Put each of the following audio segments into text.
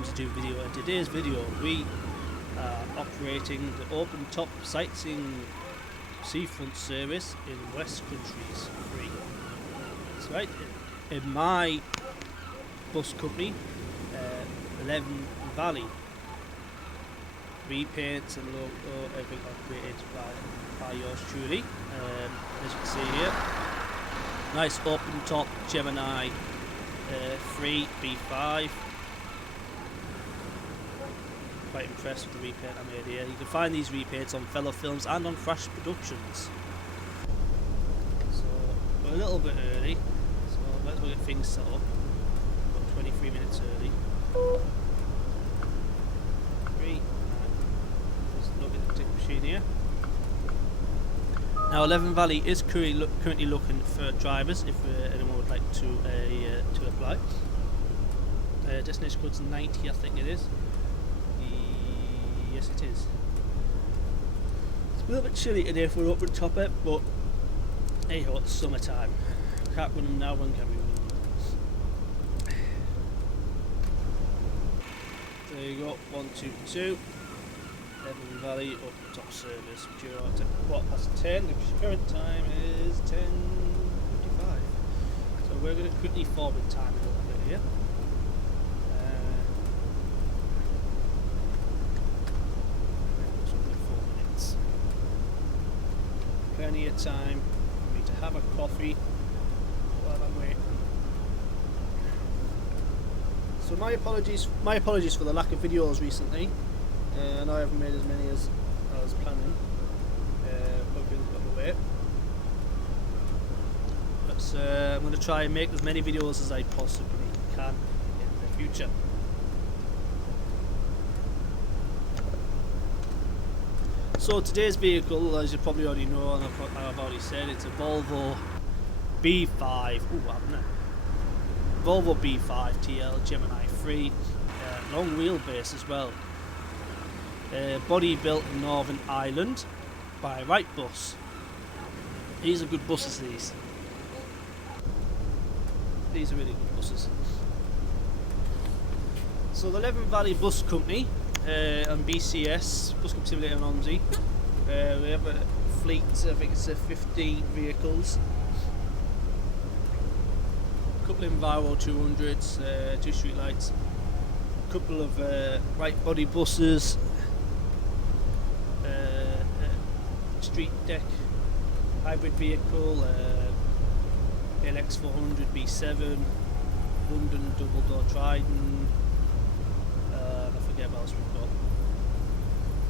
Omsi do video, and today's video we are operating the open top sightseeing seafront service in West Countries free. That's right, in my bus company, Leven Valley. Repaints and logo, everything operated by yours truly. As you can see here, nice open top Gemini 3 B5. Quite impressed with the repaint I made here. You can find these repaints on Fellow Films and on Crash Productions. So we're a little bit early, so let's go get things set up. About 23 minutes early. Look at the tick machine here. Now, Leven Valley is currently looking for drivers if anyone would like to apply. Destination code's 90, I think it is. Yes, it is. It's a little bit chilly today if we're up at the top it, but hey ho, it's summertime. Can't run them now, when can we run them? There you go, 1, 2, 2. Leven Valley up top service, due out at 10:15. The current time is 10:55. So we're going to quickly forward time a little bit here. So 4 minutes. Plenty of time for me to have a coffee while I'm waiting. So my apologies for the lack of videos recently. I know I haven't made as many as I was planning, but we've got away. But I'm going to try and make as many videos as I possibly can in the future. So today's vehicle, as you probably already know, and I've already said, it's a Volvo B5. Ooh, what happened there? Volvo B5 TL Gemini 3, long wheelbase as well. Body built in Northern Ireland by Right Bus. These are good buses, these. These are really good buses. So the Leven Valley Bus Company and BCS, Bus Company Simulator and Omsi. We have a fleet, I think it's 15 vehicles. A couple of Enviro 200s, 2 street lights. A couple of right body buses. Street deck hybrid vehicle, LX 400 B7, London double door Trident, I forget what else we've got.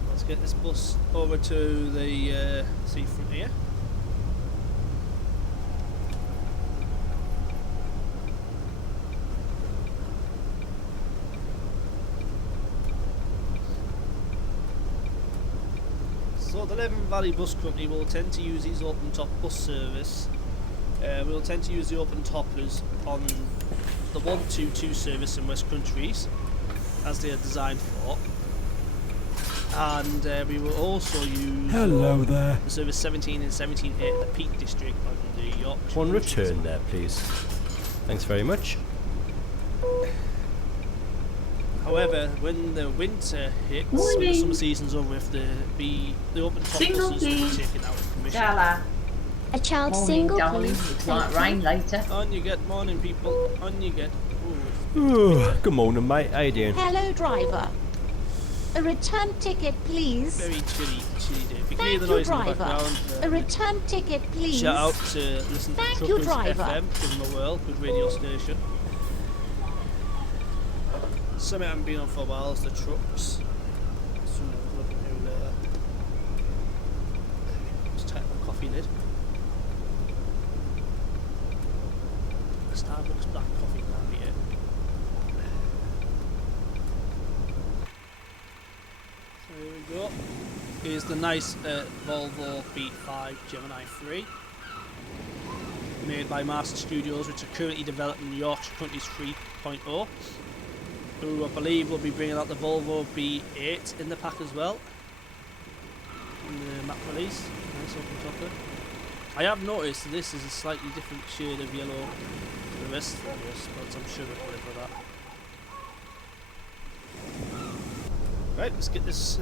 Let's get this bus over to the seafront here. So the Leven Valley Bus Company will tend to use these open top bus service. We'll tend to use the open toppers on the 122 service in West Countries, as they are designed for. And we will also use the service 17 and 17A in the Peak District on the Yorkshire. One return there, please. Thanks very much. However, when the winter hits, when the summer season's over, if the open top buses will be taken out of commission. Gala. A child Morning, single, darling. please. It might rain later. On you get, morning people, on you get. Good morning, mate. How you doing? Hello, driver. A return ticket, please. Very chilly day. If you can hear Thank the you, noise in the driver. background, A return ticket, please. shout out to listen to Thank you, Truckers driver. FM, give them a whirl, good radio station. Something I haven't been on for a while is the trucks. Something I'm looking to later. Just tighten my coffee lid. Starbucks black coffee can't be it. So here we go. Here's the nice Volvo B5 Gemini 3. Made by Master Studios, which are currently developing Yorkshire Countries 3.0. Who I believe will be bringing out the Volvo B8 in the pack as well. In the map release. Nice open topper. I have noticed this is a slightly different shade of yellow to the rest of the bus, but I'm sure we'll for that. Right, let's get this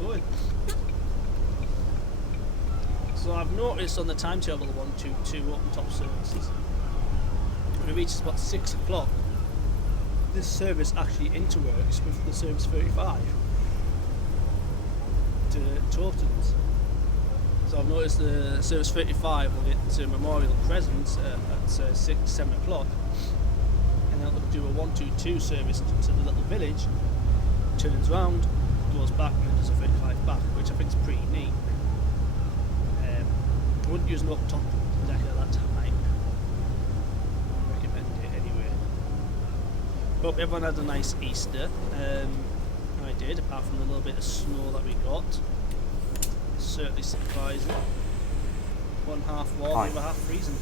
going. So I've noticed on the timetable 122 open top services, when it reaches about 6 o'clock, this service actually interworks with the service 35 to Tortons. So I've noticed the service 35 will get to Memorial Crescent at 6, 7 o'clock, and then they'll do a 122 service to the little village, turns round, goes back, and then does a 35 back, which I think is pretty neat. I wouldn't use an up top deck at that time. I recommend it anyway. Hope everyone had a nice Easter. I did, apart from the little bit of snow that we got. It's certainly surprising. One half warm, the other half freezing.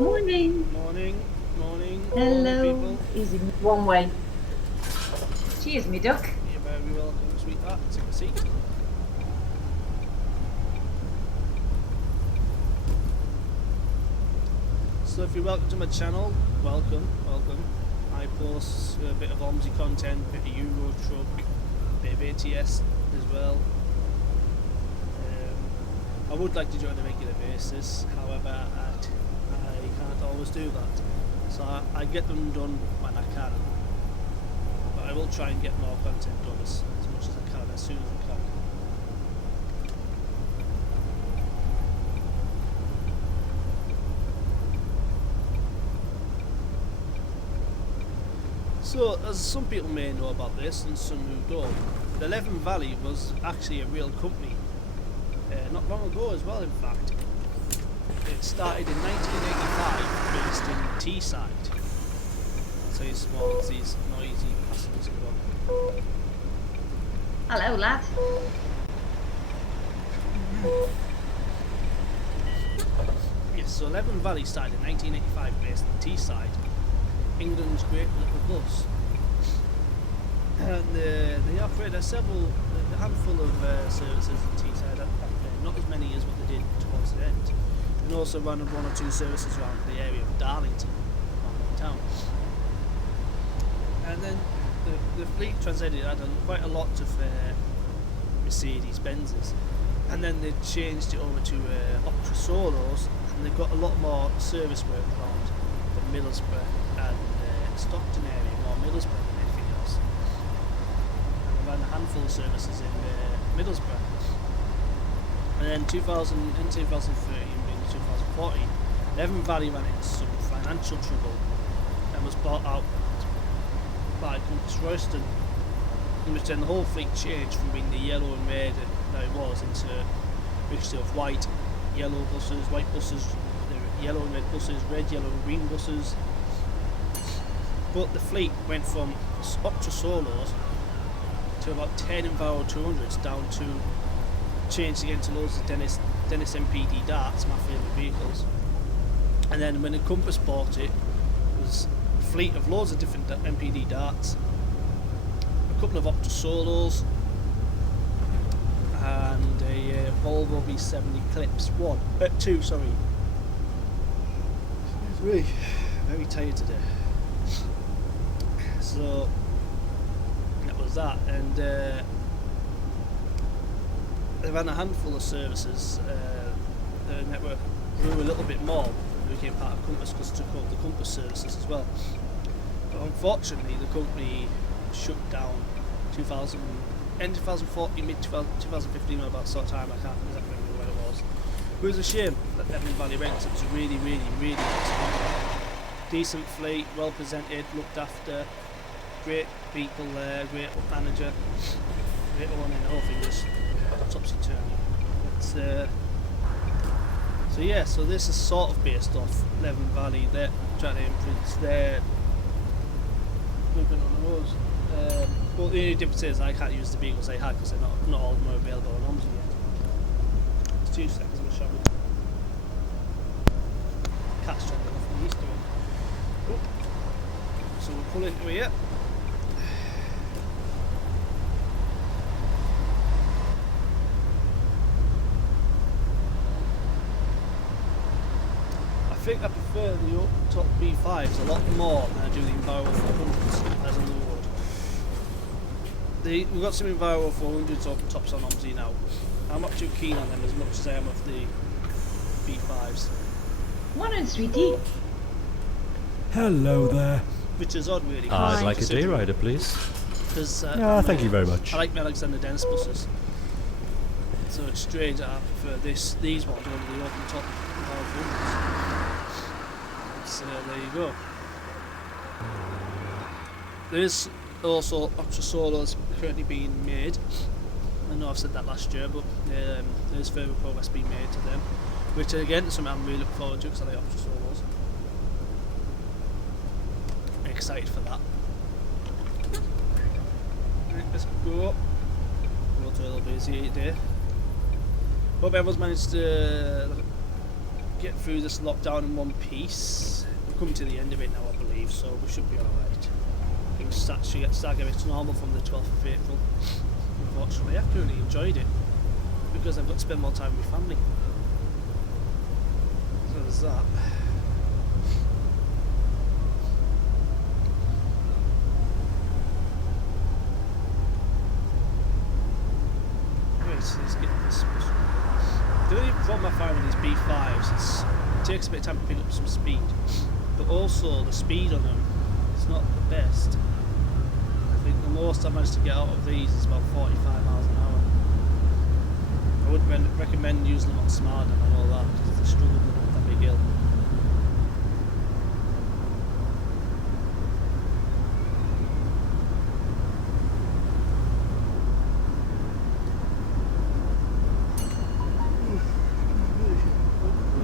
Morning. Morning, morning. Hello. Morning, people. Easy, one way. Cheers, me duck. You're very welcome, sweetheart. Take a seat. So if you're welcome to my channel, welcome. I post a bit of Omsi content, a bit of Euro Truck, a bit of ATS as well. I would like to join on a regular basis, however I can't always do that. So I get them done when I can. But I will try and get more content done as much as I can, as soon as I can. So, as some people may know about this, and some who don't, the Leven Valley was actually a real company, not long ago as well, in fact. It started in 1985, based in Teesside. So you small as these noisy passengers go. Hello, lad. Yes, so Leven Valley started in 1985, based in Teesside, England's great little bus. And they operated a handful of services in Teesside back then, not as many as what they did towards the end. And also ran one or two services around the area of Darlington, around the town. And then the fleet transited, had quite a lot of Mercedes Benzes, and then they changed it over to Optra Solos, and they've got a lot more service work around the Middlesbrough and Stockton area, more Middlesbrough than anything else. And they ran a handful of services in Middlesbrough. And then 2013 and 2014, Leven Valley ran into some financial trouble and was bought out by Compass Royston, in which then the whole fleet changed from being the yellow and red that it was into a mixture of white, yellow buses, white buses, yellow and red buses, red, yellow and green buses. But the fleet went from Optra Solos to about 10 Enviro 200s down to changed again to loads of Dennis MPD darts, my favourite vehicles. And then when the Compass bought it, was a fleet of loads of different MPD darts, a couple of Optra Solos, and a Volvo V70 Eclipse 2, sorry. Excuse me, very tired today. So that was that, and they ran a handful of services. The network grew a little bit more and became part of Compass because it took over the Compass services as well. But unfortunately, the company shut down end 2014, mid 2015, or about sort of time. I can't exactly remember when it was. It was a shame that Leven Valley went. It was a really nice company. Decent fleet, well presented, looked after, great people there, great manager, great one, and the whole thing was topsy-turvy. So yeah, so this is sort of based off Leven Valley. They're trying to influence their movement on the roads. But the only difference is I can't use the vehicles they had because they're not all of them are available on Omsi yet. It's 2 seconds, I'm showing. Cat's trying to go off the east doing. Oh. So we'll pull into here. I think I prefer the top B5s a lot more than I do the Enviro 400s as on the road. We've got some Enviro 400s open tops on Omsi now. I'm not too keen on them as much as I am of the B5s. Morning, sweetie. Hello there. Which is odd, really. I'd like a day rider, please. Because Thank you very much. I like my Alexander Dennis buses. So it's strange that I prefer these ones over the open top Enviro 400s. So there you go. There is also Ultra Solos currently being made. I know I've said that last year, but there's further progress being made to them, which again is something I'm really looking forward to because I like Ultra Solos. I'm excited for that. Right, let's go. Go to a little busy day. Hope everyone's managed to get through this lockdown in one piece. We're coming to the end of it now, I believe, so we should be alright. Things start getting to normal from the 12th of April. Unfortunately, I've really enjoyed it because I've got to spend more time with family. So there's that. Right, so let's get this. The only problem I find with these B5s is it takes a bit of time to pick up some speed, but also the speed on them is not the best. I think the most I managed to get out of these is about 45 miles an hour. I wouldn't recommend using them on Smart and all that because they struggle with that big hill.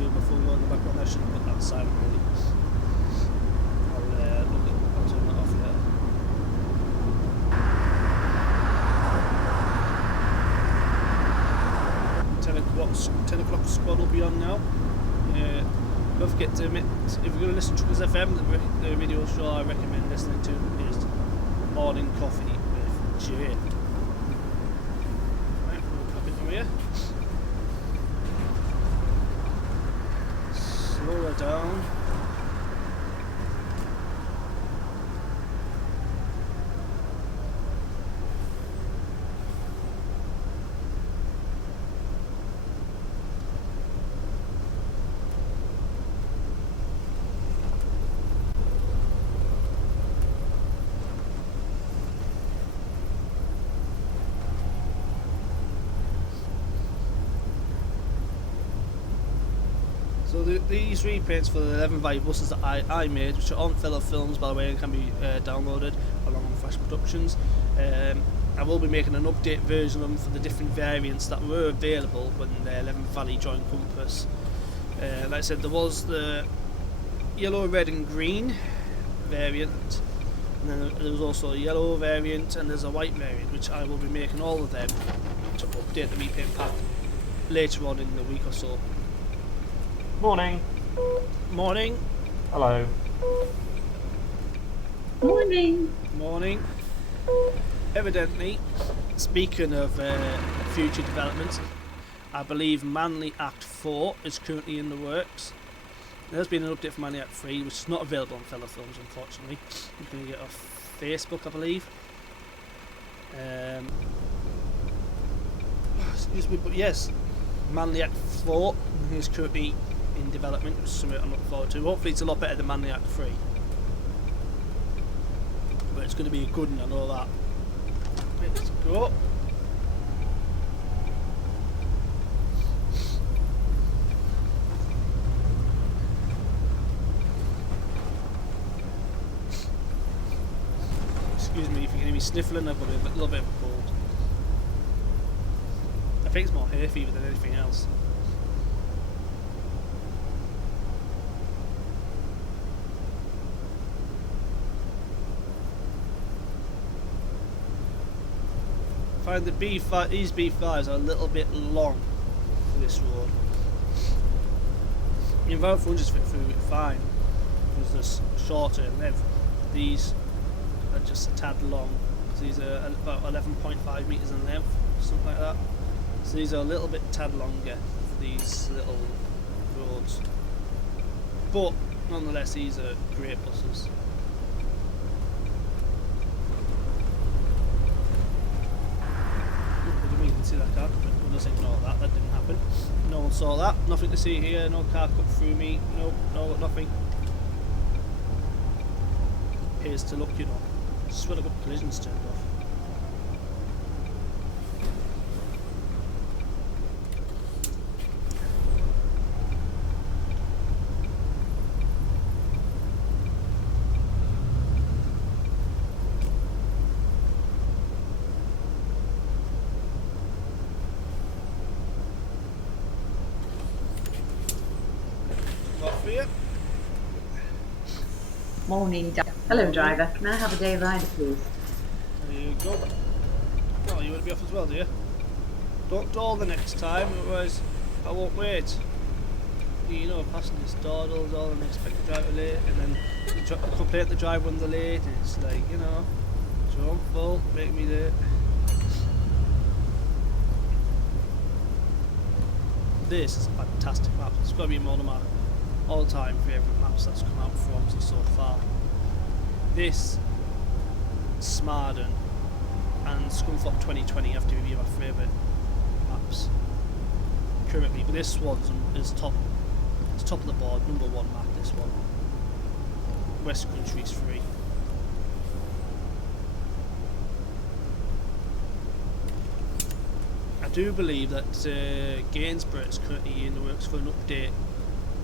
My phone going in the background, I shouldn't put that silent really. I'll turn that off later. Ten o'clock squad will be on now. Don't forget to admit, if you're going to listen to Truckers FM, the radio show I recommend listening to is Morning Coffee with Jay. Right, we'll pop it through here. Slow her down. So these repaints for the 11 value buses that I made, which are on fellow films by the way and can be downloaded along with Flash Productions. I will be making an update version of them for the different variants that were available when the 11 Valley joined Compass. Like I said, there was the yellow, red and green variant, and then there was also a yellow variant and there's a white variant, which I will be making all of them to update the repaint pack later on in the week or so. Morning. Morning. Hello. Morning. Morning. Evidently, speaking of future developments, I believe Manly Act 4 is currently in the works. There's been an update for Manly Act 3, which is not available on fellow films, unfortunately. You can get it off Facebook, I believe. Excuse me, but yes, Manly Act 4 is currently in development, which is something I'm looking forward to. Hopefully it's a lot better than Manly Act 3. But it's going to be a good one, I know that. Let's go. Excuse me if you can hear me sniffling, I've got a little bit of a cold. I think it's more hay fever than anything else. I find these B5s are a little bit long for this road. The Enviro 400s fit through it fine because they're shorter in length. These are just a tad long. So these are about 11.5 metres in length, something like that. So these are a little bit tad longer for these little roads. But nonetheless, these are great buses. can't. We'll just ignore that. That didn't happen. No one saw that. Nothing to see here. No car cut through me. Nope. No, nothing. Here's to look, you know. Just when I got collisions turned off. Morning, hello driver. Can I have a day rider, please? There you go. Oh, you want to be off as well, do you? Don't dawdle the next time, otherwise I won't wait. You know, passengers dawdle and they expect the driver late, and then you complain to the driver when they're late, and it's like, you know, it's your own fault, make me late. This is a fantastic map. It's got to be one of my all-time favourite maps that's come out from Omsi so far. This, Smarden, and Scunthorpe 2020 have to be my favourite maps currently, but this one's is top. It's top of the board, number one map. This one, West Country's free. I do believe that Gainsborough is currently in the works for an update.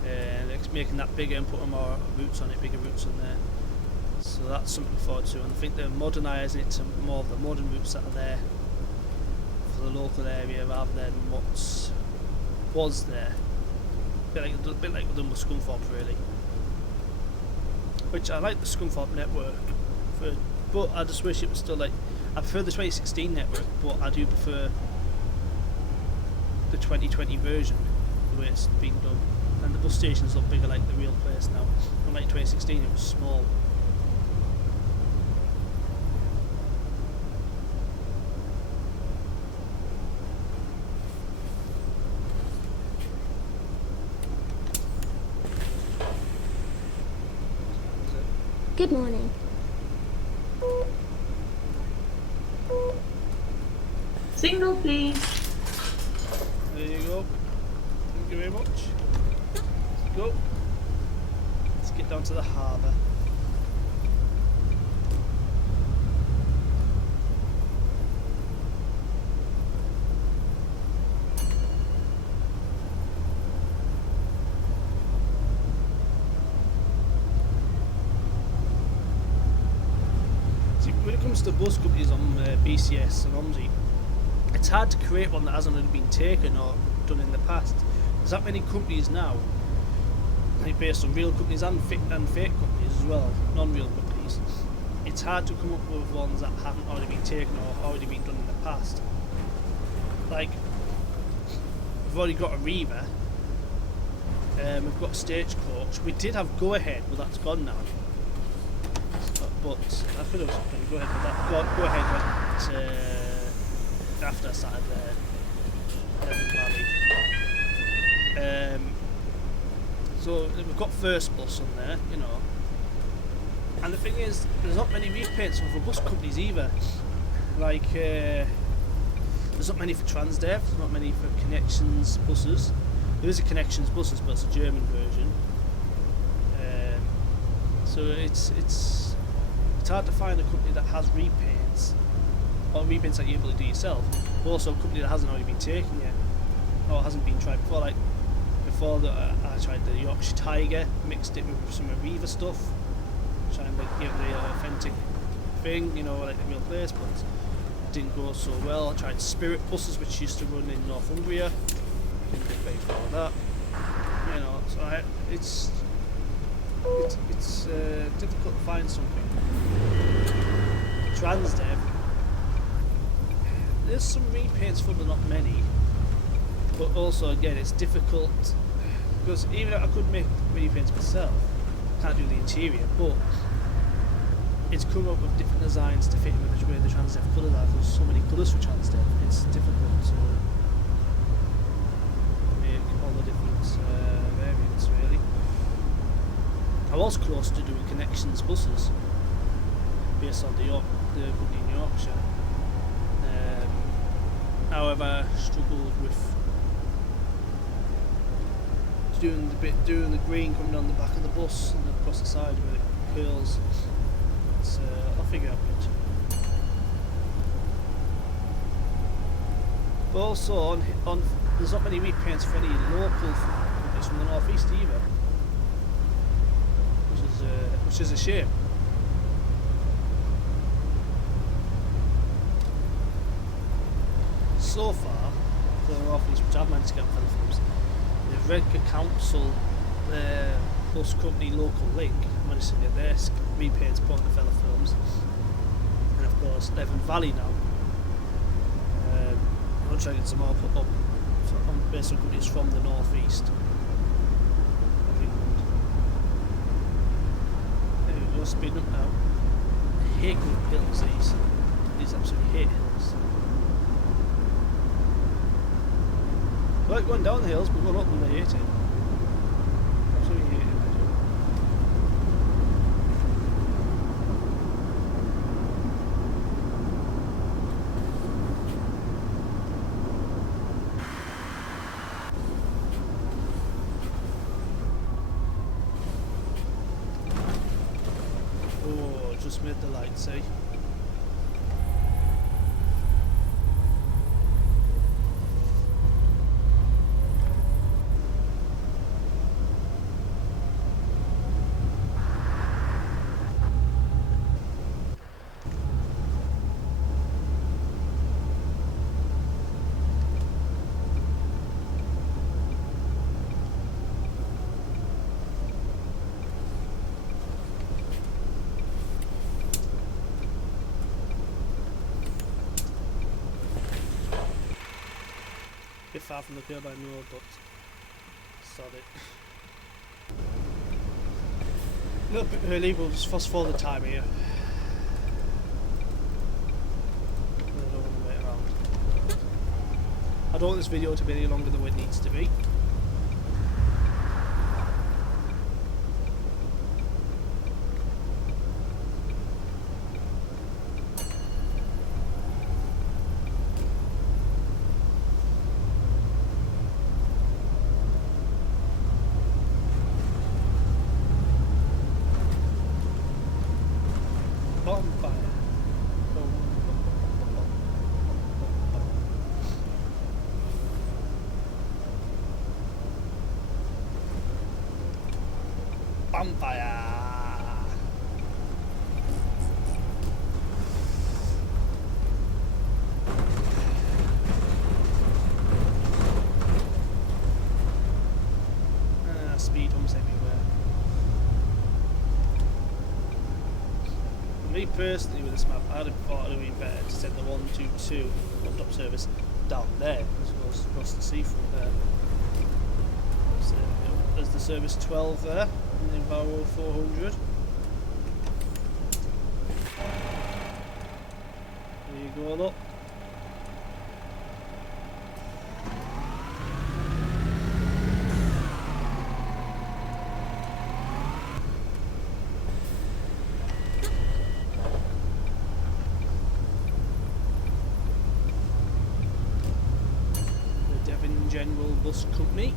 They're making that bigger and putting more routes on it, bigger routes on there. So that's something to look forward to. And I think they're modernising it to more of the modern routes that are there for the local area rather than what was there. A bit like we've done with Scunthorpe, really. Which I like the Scunthorpe network, but I just wish it was still like. I prefer the 2016 network, but I do prefer the 2020 version, the way it's being done. And the bus stations look bigger like the real place now. Unlike 2016, it was small. Good morning. Signal, please. There you go. Thank you very much. Let's go. Let's get down to the harbour. See, when it comes to bus companies on BCS and Omsi, it's hard to create one that hasn't already been taken or done in the past. There's that many companies now, like based on real companies and fake companies as well, non-real companies. It's hard to come up with ones that haven't already been taken or already been done in the past. Like, we've already got a Reva, we've got Stagecoach. We did have Go Ahead, but that's gone now. But I could have going to Go Ahead with that. Go Ahead went after I started Valley. So we've got First Bus on there, you know. And the thing is, there's not many repaints for bus companies either. Like, there's not many for Transdev, there's not many for Connections buses. There is a Connections buses, but it's a German version. So it's hard to find a company that has repaints, or repaints that you're able to do yourself, but also a company that hasn't already been taken yet, or hasn't been tried before. Like before that, I tried the Yorkshire Tiger, mixed it with some Arriva stuff, trying to give the authentic thing, you know, like the real place, but it didn't go so well. I tried Spirit buses, which used to run in Northumbria, didn't get very far with that, you know. So it's difficult to find something. Transdev, there's some repaints for, but not many. But also, again, it's difficult because even if I could make repaints myself, I can't do the interior. But it's come up with different designs to fit in with the way the Transdev colours are. There's so many colours for Transdev. It's difficult to make all the different variants, really. I was close to doing Connections buses based on the company in Yorkshire, However, struggled with doing the green coming down the back of the bus and across the side where it curls. It's, I'll figure out it. But also on there's not many repaints for any local companies from the northeast either, which is a shame. So far, for the northeast, which I've managed to get on films, the Redcar Council bus company local link managed to get their repaints put on the fella films, and of course Leven Valley now. I'm trying to get some more put up on basic companies from the northeast of England. There we go, speeding up now. I hate going hills, these absolutely hate hills. I like going down the hills, but going up them I hate it. Absolutely hate it. Oh, just made the light, see? Bit far from the curb, I know, but sod it. A little bit early, we'll just fast forward the time here. I don't want to wait around. I don't want this video to be any longer than what it needs to be. Bonfire. Bonfire. Speed humps everywhere. Me personally, with this map, I'd have thought it would be better to send the 122 one-stop service down there, as well as across the seafront there. So, there's the service 12 there, and then Barrow 400. There you go, look. General Bus Company.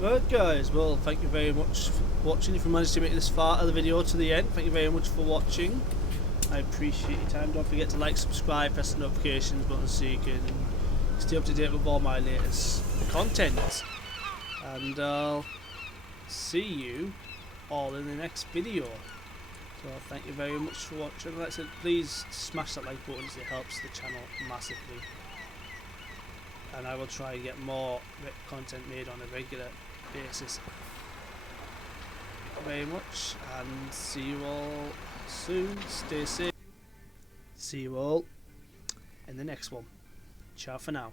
Right guys, well thank you very much for watching. If you managed to make this far of the video to the end, thank you very much for watching. I appreciate your time. Don't forget to like, subscribe, press the notifications button so you can stay up to date with all my latest content. And I'll see you all in the next video. So thank you very much for watching. Like I said, please smash that like button as it helps the channel massively. And I will try and get more content made on a regular basis. Thank you very much, and see you all soon. Stay safe. See you all in the next one. Ciao for now.